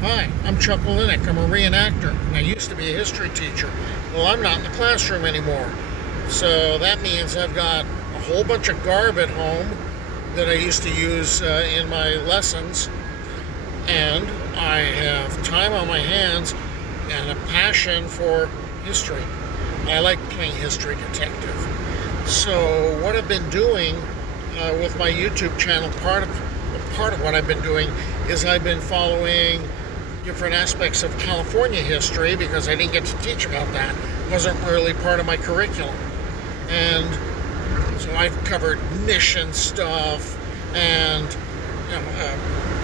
Hi, I'm Chuck Linick. I'm a reenactor, and I used to be a history teacher. Well, I'm not in the classroom anymore. So that means I've got a whole bunch of garb at home that I used to use in my lessons, and I have time on my hands and a passion for history. I like playing history detective. So what I've been doing with my YouTube channel, part of what I've been doing is I've been following different aspects of California history because I didn't get to teach about that. It wasn't really part of my curriculum. And so I've covered mission stuff and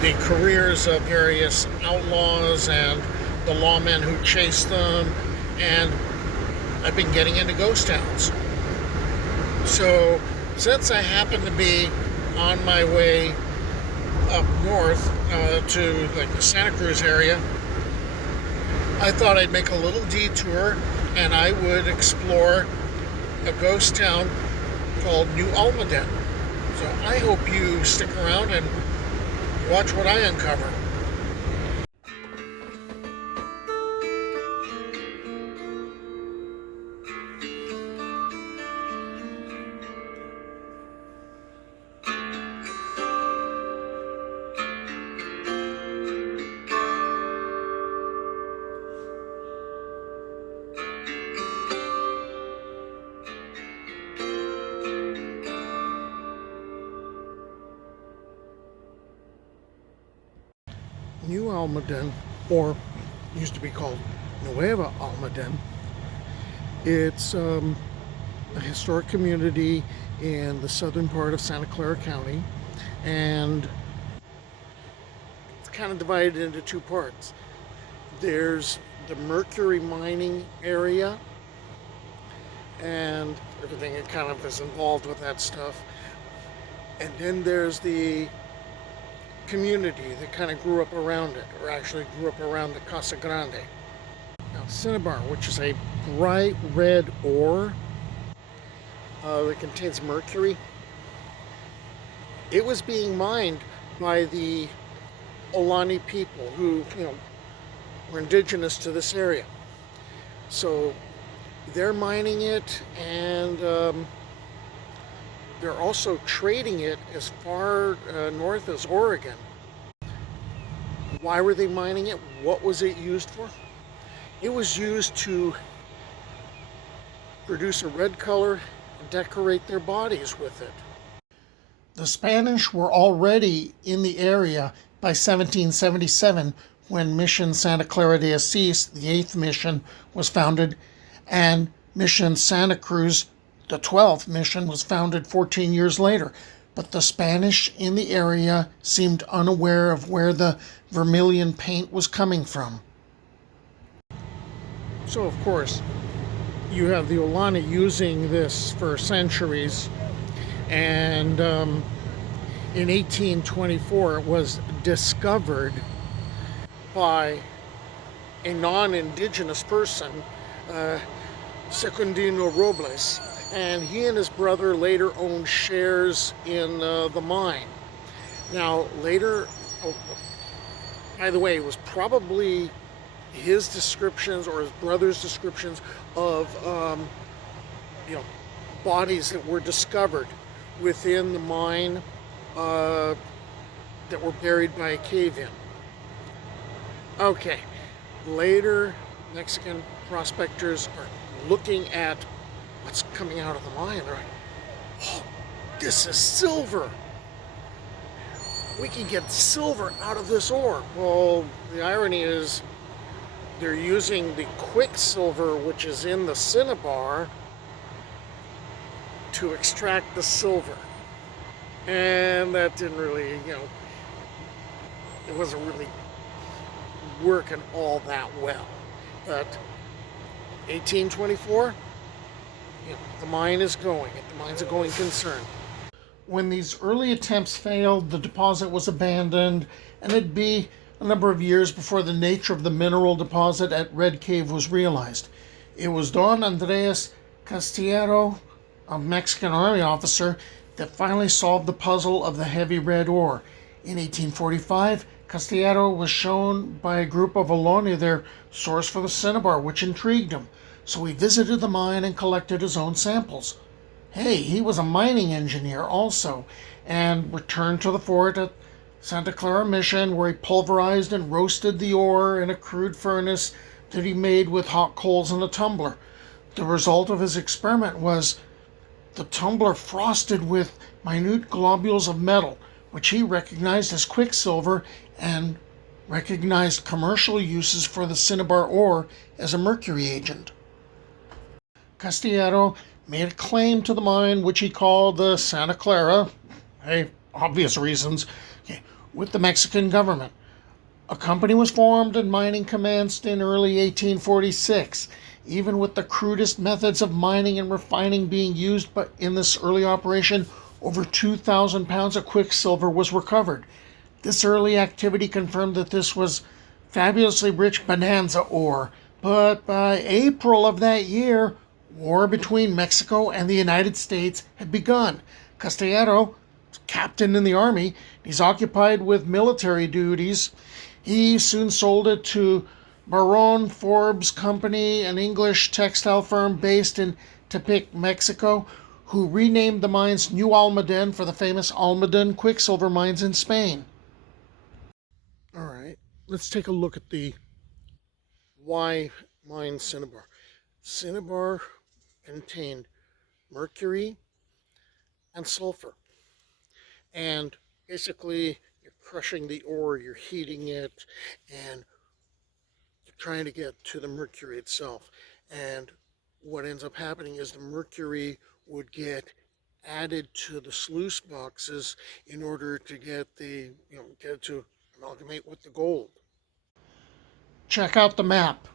the careers of various outlaws and the lawmen who chased them. And I've been getting into ghost towns. So since I happen to be on my way up north to like the Santa Cruz area, I thought I'd make a little detour and I would explore a ghost town called New Almaden. So I hope you stick around and watch what I uncover. New Almaden, or used to be called Nueva Almaden, it's a historic community in the southern part of Santa Clara County, and it's kind of divided into two parts. There's the Mercury mining area and everything that kind of is involved with that stuff. And then there's the community that kind of grew up around it, or actually grew up around the Casa Grande. Now, Cinnabar, which is a bright red ore that contains mercury, it was being mined by the Ohlone people who, were indigenous to this area. So they're mining it, and they're also trading it as far north as Oregon. Why were they mining it? What was it used for? It was used to produce a red color and decorate their bodies with it. The Spanish were already in the area by 1777 when Mission Santa Clara de Asís, the 8th mission, was founded, and Mission Santa Cruz, the 12th mission, was founded 14 years later. But the Spanish in the area seemed unaware of where the vermilion paint was coming from. So, of course, you have the Ohlone using this for centuries, and in 1824 it was discovered by a non-indigenous person, Secundino Robles, and he and his brother later owned shares in the mine. Now, later, by the way, it was probably his descriptions or his brother's descriptions of, bodies that were discovered within the mine that were buried by a cave-in. Okay, later Mexican prospectors are looking at what's coming out of the mine. They're like, oh, this is silver. We can get silver out of this ore. Well, the irony is they're using the quicksilver, which is in the Cinnabar, to extract the silver. And that didn't really, it wasn't really working all that well. But 1824, the mine is going. The mine's a going concern. When these early attempts failed, the deposit was abandoned, and it'd be a number of years before the nature of the mineral deposit at Red Cave was realized. It was Don Andres Castillero, a Mexican Army officer, that finally solved the puzzle of the heavy red ore. In 1845, Castellano was shown by a group of Aloni their source for the Cinnabar, which intrigued him. So he visited the mine and collected his own samples. Hey, he was a mining engineer also, and returned to the fort at Santa Clara Mission, where he pulverized and roasted the ore in a crude furnace that he made with hot coals in a tumbler. The result of his experiment was the tumbler frosted with minute globules of metal, which he recognized as quicksilver and recognized commercial uses for the Cinnabar ore as a mercury agent. Castellano made a claim to the mine, which he called the Santa Clara, hey, obvious reasons, okay, with the Mexican government. A company was formed and mining commenced in early 1846. Even with the crudest methods of mining and refining being used but in this early operation, over 2,000 pounds of quicksilver was recovered. This early activity confirmed that this was fabulously rich bonanza ore, but by April of that year, war between Mexico and the United States had begun. Castellano, captain in the army, he's occupied with military duties. He soon sold it to Baron Forbes Company, an English textile firm based in Tepic, Mexico, who renamed the mines New Almaden for the famous Almaden quicksilver mines in Spain. All right, let's take a look at the why mine Cinnabar. Cinnabar contained mercury and sulfur, and basically you're crushing the ore, you're heating it, and trying to get to the mercury itself. And what ends up happening is the mercury would get added to the sluice boxes in order to get it to amalgamate with the gold. Check out the map.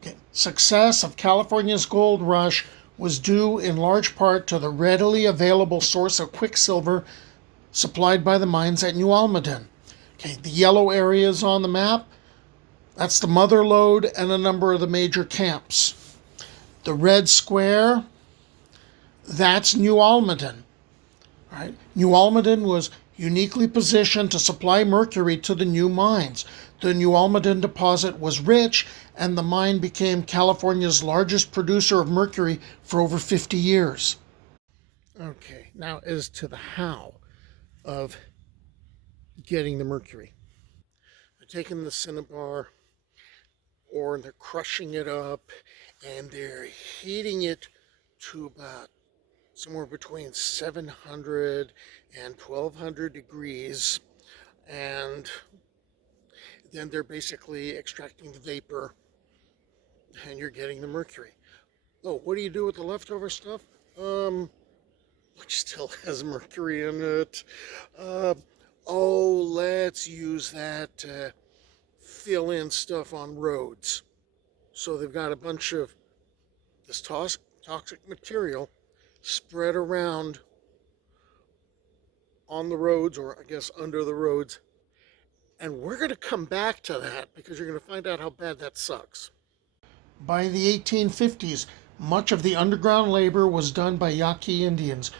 Okay. Success of California's gold rush was due in large part to the readily available source of quicksilver supplied by the mines at New Almaden. Okay, the yellow areas on the map, that's the mother lode and a number of the major camps. The red square, that's New Almaden. Right? New Almaden was uniquely positioned to supply mercury to the new mines. The New Almaden deposit was rich, and the mine became California's largest producer of mercury for over 50 years. Okay, now as to the how of getting the mercury. They're taking the Cinnabar ore and they're crushing it up and they're heating it to about somewhere between 700 and 1200 degrees, and then they're basically extracting the vapor and you're getting the mercury. Oh, what do you do with the leftover stuff? Which still has mercury in it. Uh, oh, let's use that to fill in stuff on roads. So they've got a bunch of this toxic material spread around on the roads, or I guess under the roads. And we're going to come back to that because you're going to find out how bad that sucks. By the 1850s, much of the underground labor was done by Yaqui Indians,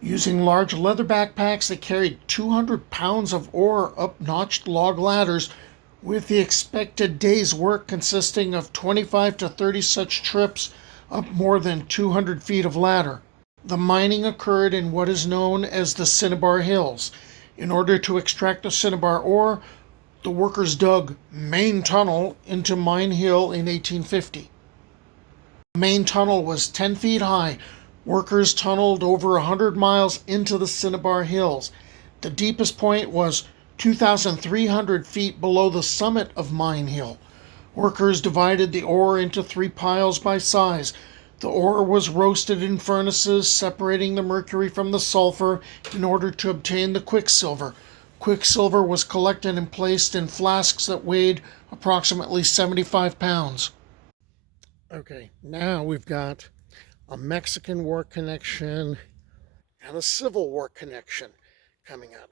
using large leather backpacks that carried 200 pounds of ore up notched log ladders, with the expected day's work consisting of 25 to 30 such trips up more than 200 feet of ladder. The mining occurred in what is known as the Cinnabar Hills. In order to extract the Cinnabar ore, the workers dug Main Tunnel into Mine Hill in 1850. The main tunnel was 10 feet high. Workers tunneled over 100 miles into the Cinnabar Hills. The deepest point was 2,300 feet below the summit of Mine Hill. Workers divided the ore into 3 piles by size. The ore was roasted in furnaces, separating the mercury from the sulfur in order to obtain the quicksilver. Quicksilver was collected and placed in flasks that weighed approximately 75 pounds. Okay, now we've got a Mexican War connection and a Civil War connection coming up.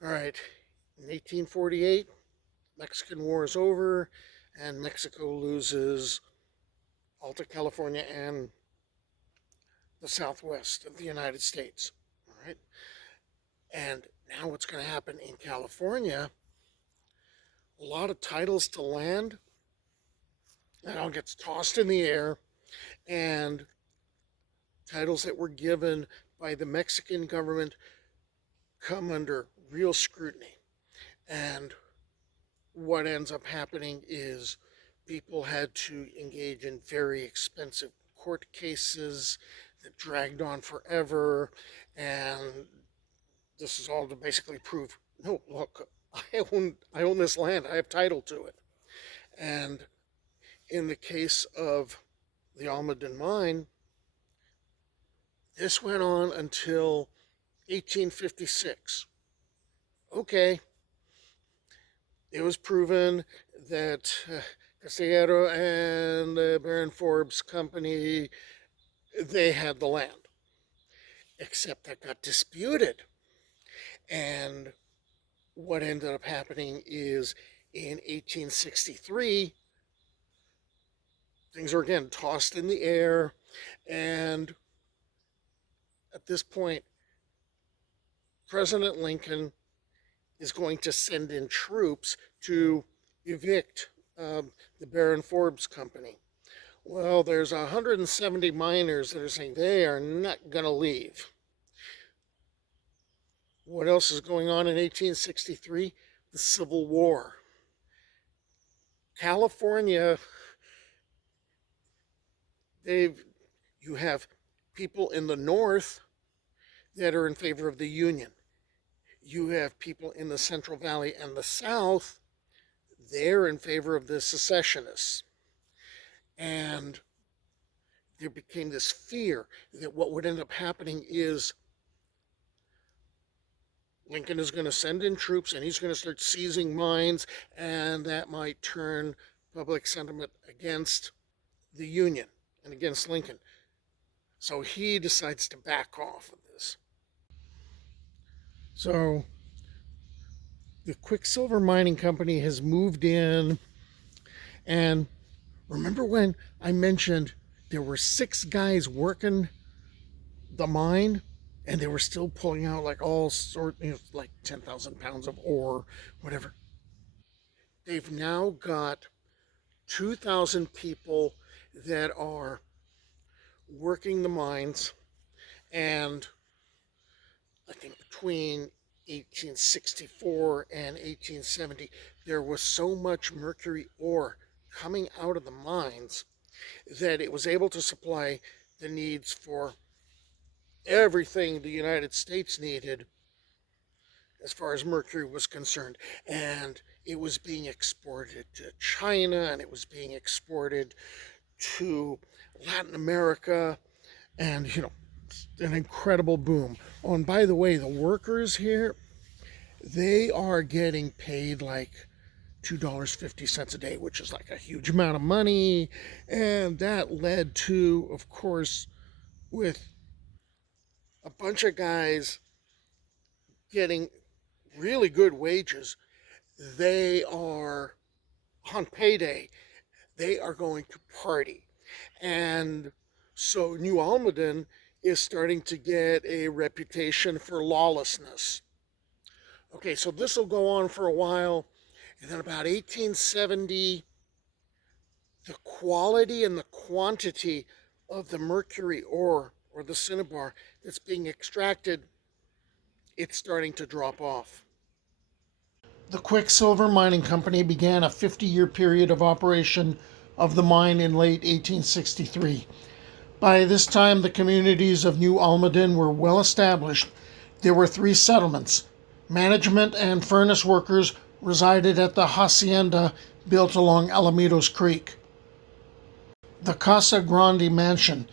All right, in 1848, Mexican War is over and Mexico loses Alta California and the southwest of the United States. All right. And now what's going to happen in California, a lot of titles to land, that all gets tossed in the air, and titles that were given by the Mexican government come under real scrutiny. And what ends up happening is people had to engage in very expensive court cases that dragged on forever. And this is all to basically prove, no, look, I own this land. I have title to it. And in the case of the Almaden mine, this went on until 1856. Okay, it was proven that Casillero and the Baron Forbes company, they had the land. Except that got disputed. And what ended up happening is in 1863, things were again tossed in the air. And at this point, President Lincoln is going to send in troops to evict the Baron Forbes company. Well, there's 170 miners that are saying they are not going to leave. What else is going on in 1863? The Civil War. California, you have people in the north that are in favor of the Union. You have people in the Central Valley and the South, they're in favor of the secessionists. And there became this fear that what would end up happening is Lincoln is going to send in troops and he's going to start seizing mines, and that might turn public sentiment against the Union and against Lincoln. So he decides to back off of this. So the Quicksilver Mining Company has moved in, and remember when I mentioned there were 6 guys working the mine, and they were still pulling out like all sorts, like 10,000 pounds of ore, whatever. They've now got 2,000 people that are working the mines, and I think between 1864 and 1870, there was so much mercury ore coming out of the mines that it was able to supply the needs for everything the United States needed as far as mercury was concerned. And it was being exported to China, and it was being exported to Latin America, and an incredible boom. Oh, and by the way, the workers here, they are getting paid like $2.50 a day, which is like a huge amount of money. And that led to, of course, with a bunch of guys getting really good wages, they are on payday, they are going to party. And so New Almaden is starting to get a reputation for lawlessness. Okay, so this will go on for a while, and then about 1870, the quality and the quantity of the mercury ore, or the cinnabar, that's being extracted, it's starting to drop off. The Quicksilver Mining Company began a 50-year period of operation of the mine in late 1863. By this time, the communities of New Almaden were well established. There were 3 settlements. Management and furnace workers resided at the hacienda built along Alamedos Creek. The Casa Grande mansion,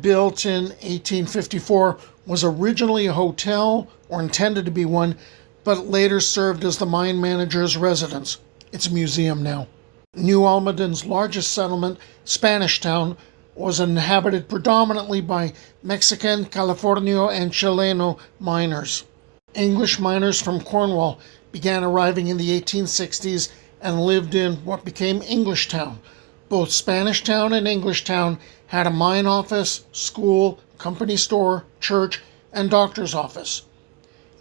built in 1854, was originally a hotel, or intended to be one, but later served as the mine manager's residence. It's a museum now. New Almaden's largest settlement, Spanish Town, was inhabited predominantly by Mexican, Californio, and Chileno miners. English miners from Cornwall began arriving in the 1860s and lived in what became English Town. Both Spanish Town and English Town had a mine office, school, company store, church, and doctor's office.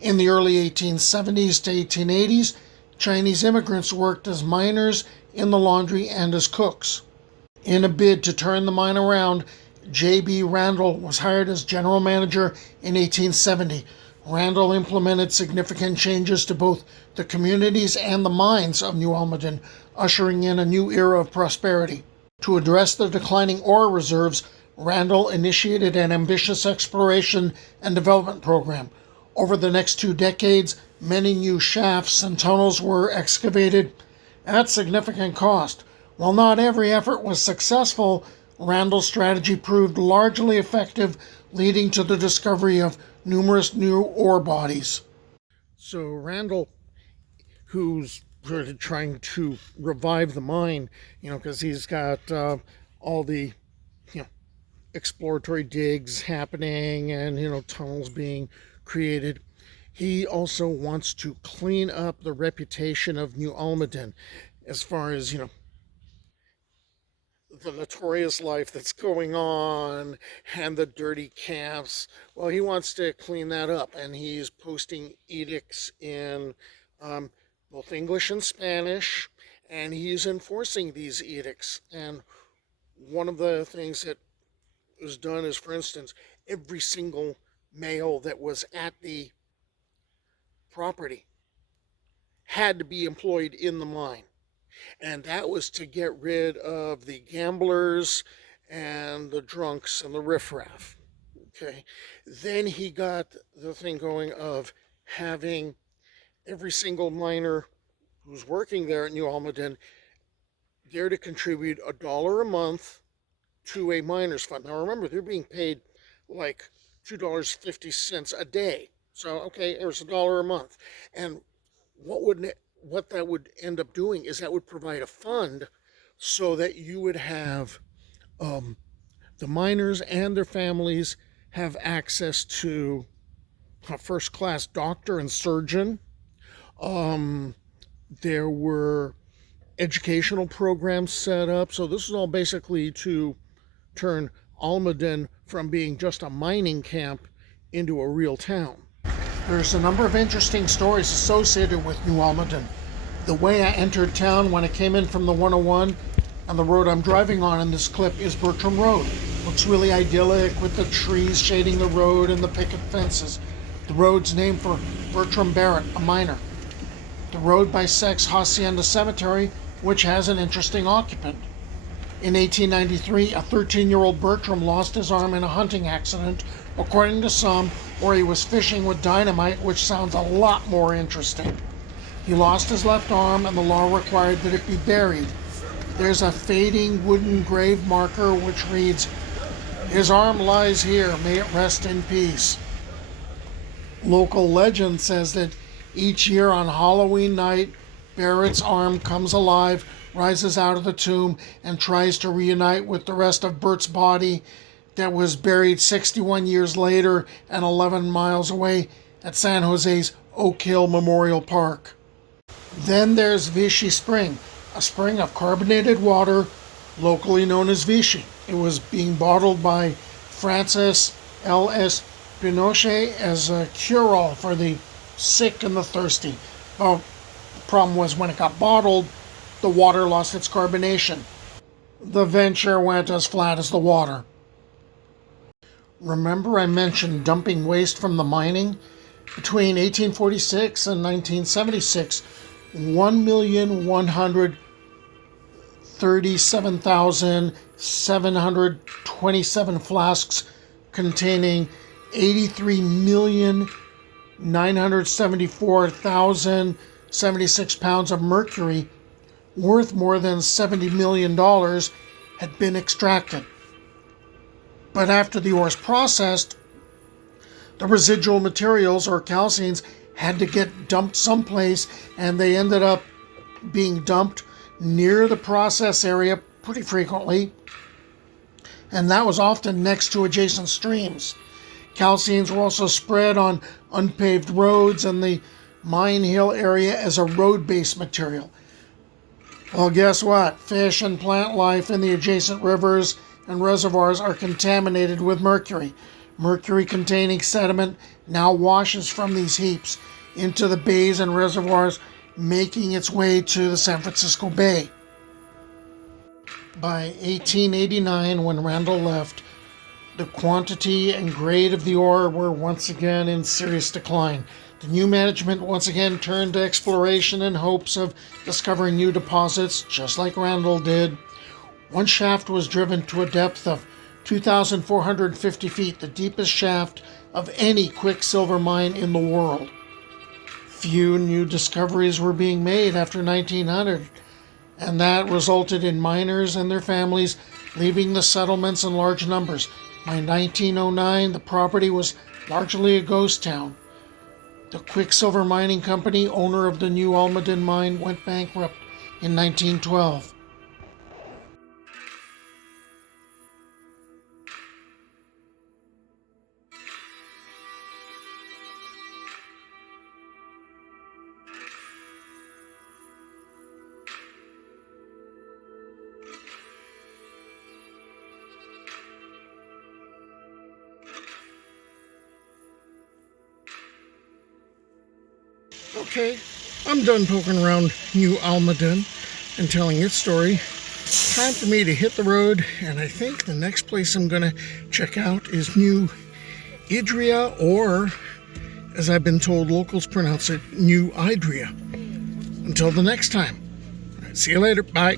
In the early 1870s to 1880s, Chinese immigrants worked as miners in the laundry and as cooks. In a bid to turn the mine around, J.B. Randall was hired as general manager in 1870. Randall implemented significant changes to both the communities and the mines of New Almaden, ushering in a new era of prosperity. To address the declining ore reserves, Randall initiated an ambitious exploration and development program. Over the next 2 decades, many new shafts and tunnels were excavated at significant cost. While not every effort was successful, Randall's strategy proved largely effective, leading to the discovery of numerous new ore bodies. So Randall, who's sort of trying to revive the mine, because he's got all the, exploratory digs happening and, tunnels being created. He also wants to clean up the reputation of New Almaden as far as, the notorious life that's going on and the dirty camps. Well, he wants to clean that up, and he's posting edicts in both English and Spanish, and he's enforcing these edicts. And one of the things that was done is, for instance, every single male that was at the property had to be employed in the mine. And that was to get rid of the gamblers and the drunks and the riffraff. Okay. Then he got the thing going of having every single miner who's working there at New Almaden there to contribute $1 a month to a miners fund. Now remember, they're being paid like $2.50 a day. So okay, there's $1 a month. And what that would end up doing is that would provide a fund so that you would have the miners and their families have access to a first-class doctor and surgeon. There were educational programs set up. So this is all basically to turn Almaden from being just a mining camp into a real town. There's a number of interesting stories associated with New Almaden. The way I entered town when I came in from the 101, and the road I'm driving on in this clip is Bertram Road. Looks really idyllic with the trees shading the road and the picket fences. The road's named for Bertram Barrett, a miner. The road bisects Hacienda Cemetery, which has an interesting occupant. In 1893, a 13-year-old Bertram lost his arm in a hunting accident, according to some, or he was fishing with dynamite, which sounds a lot more interesting. He lost his left arm, and the law required that it be buried. There's a fading wooden grave marker which reads, "His arm lies here, may it rest in peace." Local legend says that each year on Halloween night, Barrett's arm comes alive, rises out of the tomb, and tries to reunite with the rest of Bert's body that was buried 61 years later and 11 miles away at San Jose's Oak Hill Memorial Park. Then there's Vichy Spring, a spring of carbonated water, locally known as Vichy. It was being bottled by Francis L.S. Pinochet as a cure-all for the sick and the thirsty. Well, the problem was when it got bottled, the water lost its carbonation. The venture went as flat as the water. Remember I mentioned dumping waste from the mining? Between 1846 and 1976, 1,137,727 flasks containing 83,974,076 pounds of mercury, worth more than $70 million, had been extracted. But after the ore is processed, the residual materials, or calcines, had to get dumped someplace, and they ended up being dumped near the process area pretty frequently, and that was often next to adjacent streams. Calcines were also spread on unpaved roads and the Mine Hill area as a road-based material. Well, guess what? Fish and plant life in the adjacent rivers and reservoirs are contaminated with mercury. Mercury-containing sediment now washes from these heaps into the bays and reservoirs, making its way to the San Francisco Bay. By 1889, when Randall left, the quantity and grade of the ore were once again in serious decline. The new management once again turned to exploration in hopes of discovering new deposits, just like Randall did. One shaft was driven to a depth of 2,450 feet, the deepest shaft of any quicksilver mine in the world. Few new discoveries were being made after 1900, and that resulted in miners and their families leaving the settlements in large numbers. By 1909, the property was largely a ghost town. The Quicksilver Mining Company, owner of the new Almaden mine, went bankrupt in 1912. Okay, I'm done poking around New Almaden and telling its story. Time for me to hit the road, and I think the next place I'm going to check out is New Idria, or, as I've been told locals pronounce it, New Idria. Until the next time. See you later. Bye.